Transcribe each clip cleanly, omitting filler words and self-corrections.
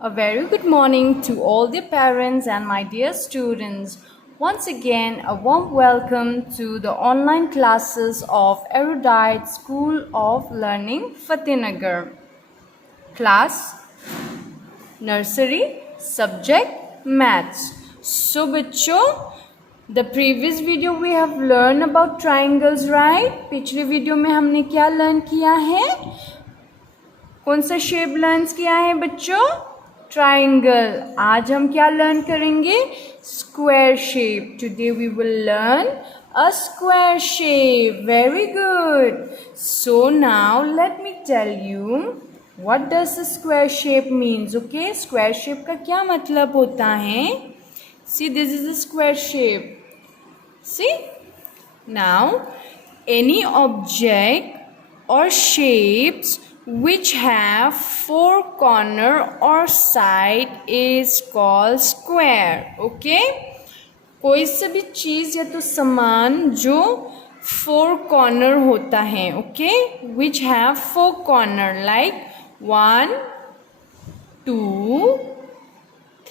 A very good morning to all the parents and my dear students. Once again, a warm welcome to the online classes of Erudite School of Learning, Fatehnagar. Class Nursery Subject Maths. So, बच्चों, the previous video we have learned about triangles, right? पिछले video में हमने क्या learn किया है? कौन सा shape learn किया है बच्चों? ट्राइंगल. आज हम क्या लर्न करेंगे? Square shape. Today we will learn a square shape. Very good. So now let me tell you what does a square shape means. Okay, square shape का क्या मतलब होता है? See, this is a square shape. See, now any object or shapes which have four corner or side is called square. Okay, कोई सा भी चीज या तो सामान जो फोर कॉर्नर होता है. Okay, which have four corner like 1 2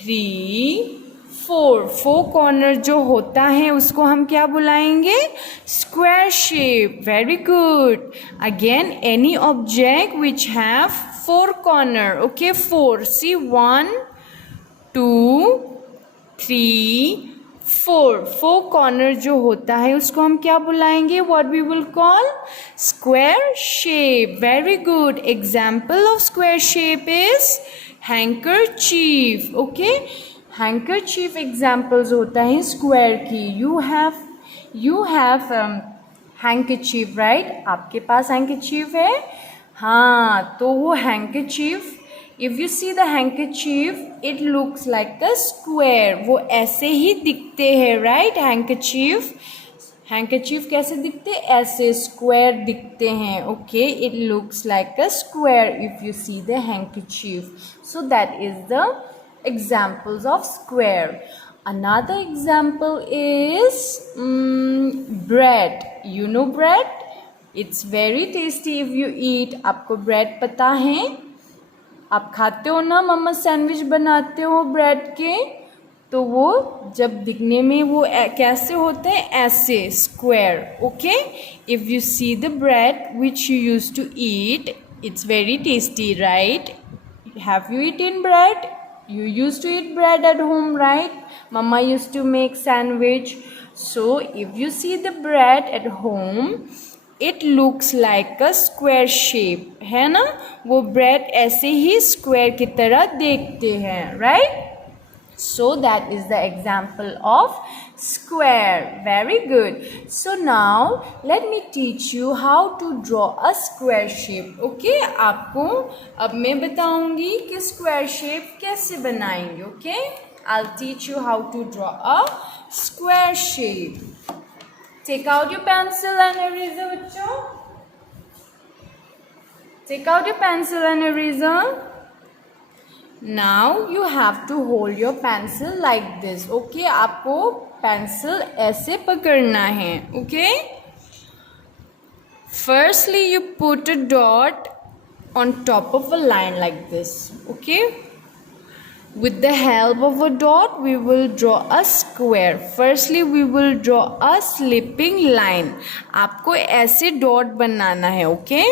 3 4. Four corner जो होता है उसको हम क्या बुलाएंगे? Square shape. Very good. Again, any object which have four corner. Okay, four. See, 1 2 3 4. Four corner जो होता है उसको हम क्या बुलाएंगे? What we will call? Square shape. Very good. Example of square shape is handkerchief. Okay, handkerchief examples होता है square की. You have handkerchief, right? आपके पास हैंकरचीफ है. हाँ, तो वो handkerchief, if you see the handkerchief it looks like a square. वो ऐसे ही दिखते हैं, राइट? हैंकरचीफ कैसे दिखते? ऐसे स्क्वायर दिखते हैं. Okay, it looks like a square if you see the handkerchief. So that is the examples of square. Another example is bread. You know bread? It's very tasty if you eat. आपको bread पता है? आप खाते हो ना? मम्मा sandwich बनाते हो bread के, तो वो जब दिखने में वो कैसे होते हैं? ऐसे square. Okay, if you see the bread which you use to eat, it's very tasty, right? Have you eaten bread? You used to eat bread at home, right? Mama used to make sandwich. So if you see the bread at home, it looks like a square shape. है ना? वो bread ऐसे ही square की तरह देखते हैं, right? So that is the example of square. Very good. So now let me teach you how to draw a square shape. Okay, आपको अब मैं बताऊंगी कि square shape कैसे बनाएंगे. Okay, I'll teach you how to draw a square shape. Take out your pencil and eraser, बच्चों. Take out your pencil and eraser. Now you have to hold your pencil like this. Okay, आपको pencil ऐसे पकड़ना है. Okay, firstly you put a dot on top of a line like this. Okay, with the help of a dot we will draw a square. Firstly we will draw a slipping line. आपको ऐसे dot बनाना है. Okay,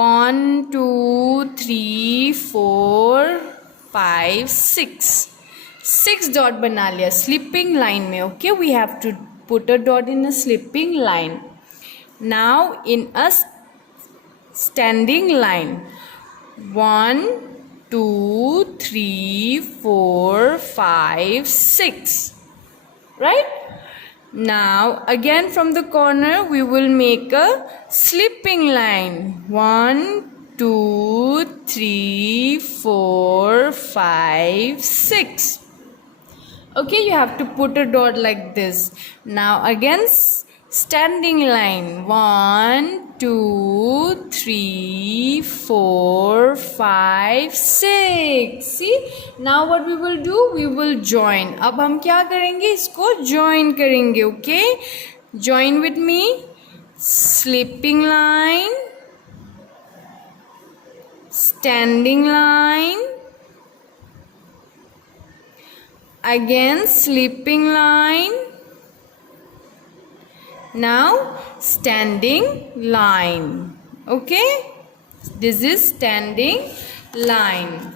1 2 3 4 5 6 dot बना लिया sleeping line में. Okay, we have to put a dot in a sleeping line. Now in a standing line 1 2 3 4 5 6, right? Now again from the corner we will make a slipping line. 1 2 3 4 5 6. Okay, you have to put a dot like this. Now again standing line 1 2 3 4 5 6. See, now what we will do, we will join. अब हम क्या करेंगे? इसको join करेंगे. Okay, join with me. Slipping line, standing line, again sleeping line, now standing line. Okay, this is standing line.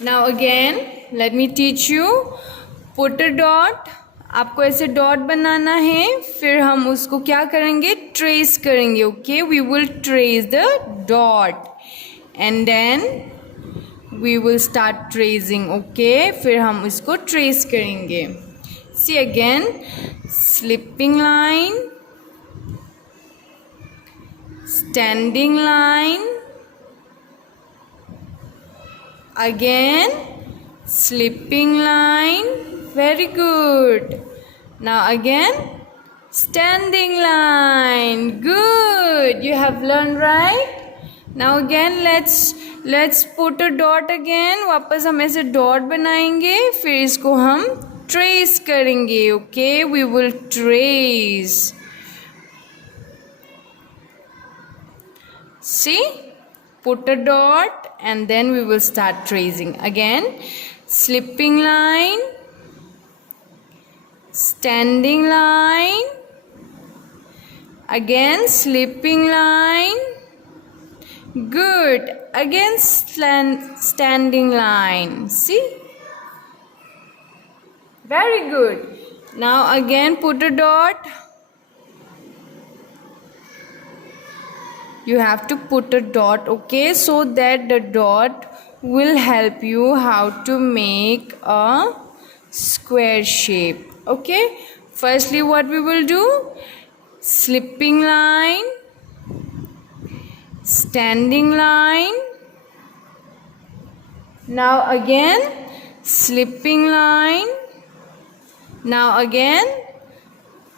Now again let me teach you. Put a dot. आपको ऐसे dot बनाना है, फिर हम उसको क्या करेंगे, ट्रेस करेंगे. Okay, we will trace the dot and then we will start tracing. Okay, फिर हम इसको ट्रेस करेंगे. See again, sleeping line, standing line, again slipping line. Very good. Now again standing line. Good, you have learned, right? Now again let's put a dot again. वापस हम ऐसे dot बनाएंगे, फिर इसको हम ट्रेस करेंगे. Okay, we will trace. See, put a dot and then we will start tracing. Again, slipping line, standing line, again slipping line. Good. Again standing line. See, very good. Now again put a dot. You have to put a dot, okay, so that the dot will help you how to make a square shape. Okay, firstly what we will do, slipping line, standing line, now again slipping line, now again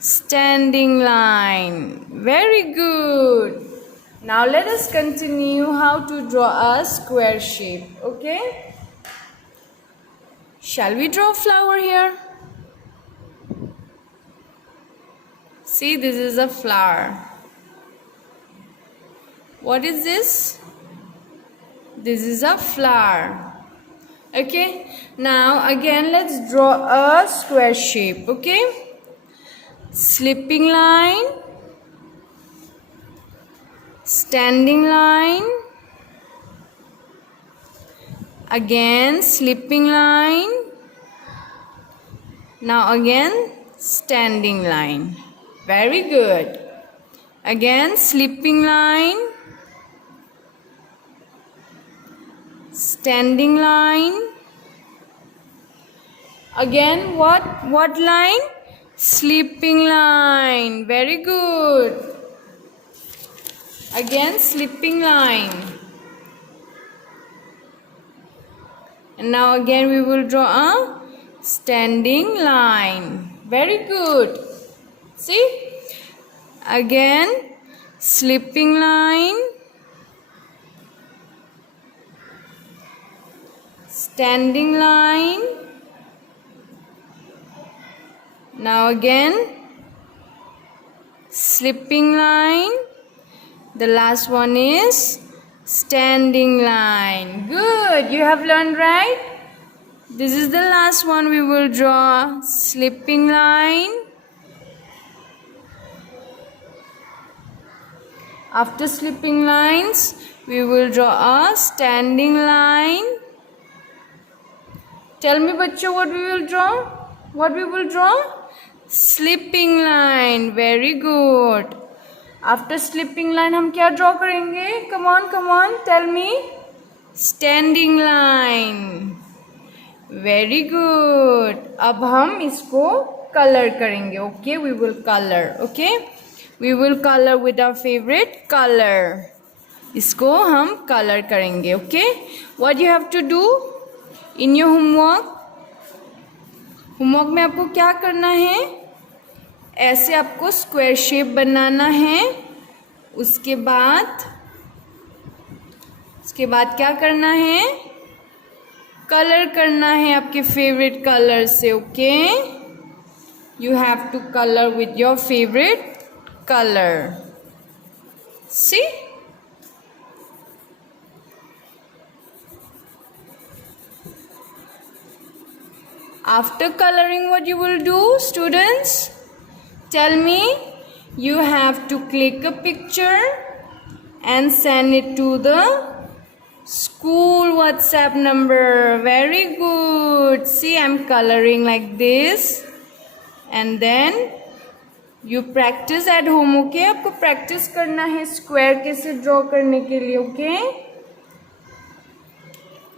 standing line. Very good. Now let us continue how to draw a square shape. Okay, shall we draw a flower here? See, this is a flower. What is this? This is a flower. Okay, now again let's draw a square shape. Okay, slipping line, standing line, again slipping line, now again standing line. Very good. Again slipping line, standing line, again what line, slipping line. Very good. Again slipping line, and now again we will draw a standing line. Very good. See, again slipping line, standing line, now again slipping line. The last one is standing line. Good, you have learned, right? This is the last one. We will draw slipping line. After slipping lines, we will draw a standing line. Tell me बच्चों, what we will draw? What we will draw? Slipping line. Very good. After sleeping line हम क्या draw करेंगे? Come on tell me. Standing line. Very good. अब हम इसको colour करेंगे. Okay, we will colour. Okay, we will colour with our favourite colour. इसको हम colour करेंगे. Okay, what you have to do in your homework. Homework में आपको क्या करना है? ऐसे आपको स्क्वायर शेप बनाना है. उसके बाद क्या करना है? कलर करना है आपके फेवरेट कलर से. Okay, you have to colour with your favourite colour. See, After coloring, what you will do, students? Tell me. You have to click a picture and send it to the school WhatsApp number. Very good. See, I'm coloring like this. And then you practice at home, okay? आपको practice करना है square कैसे draw करने के लिए, okay?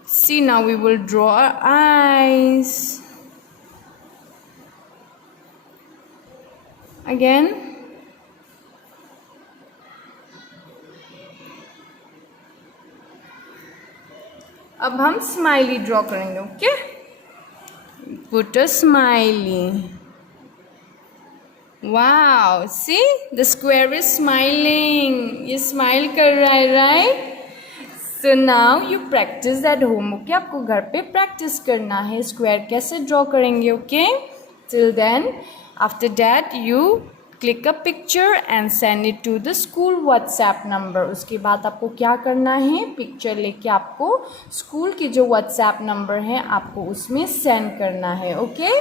See, now we will draw our eyes. Again. अब हम smiley draw करेंगे, okay? Put a smiley. Wow, see, the square is smiling. ये smile कर रहा है, right? So now you practice at home, okay? आपको घर पे practice करना है square कैसे draw करेंगे, okay? Till then, after that you click a picture and send it to the school WhatsApp number. उसके बाद आपको क्या करना है? Picture लेके आपको school की जो WhatsApp number है आपको उसमें send करना है, okay?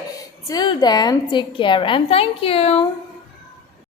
Till then, take care and thank you.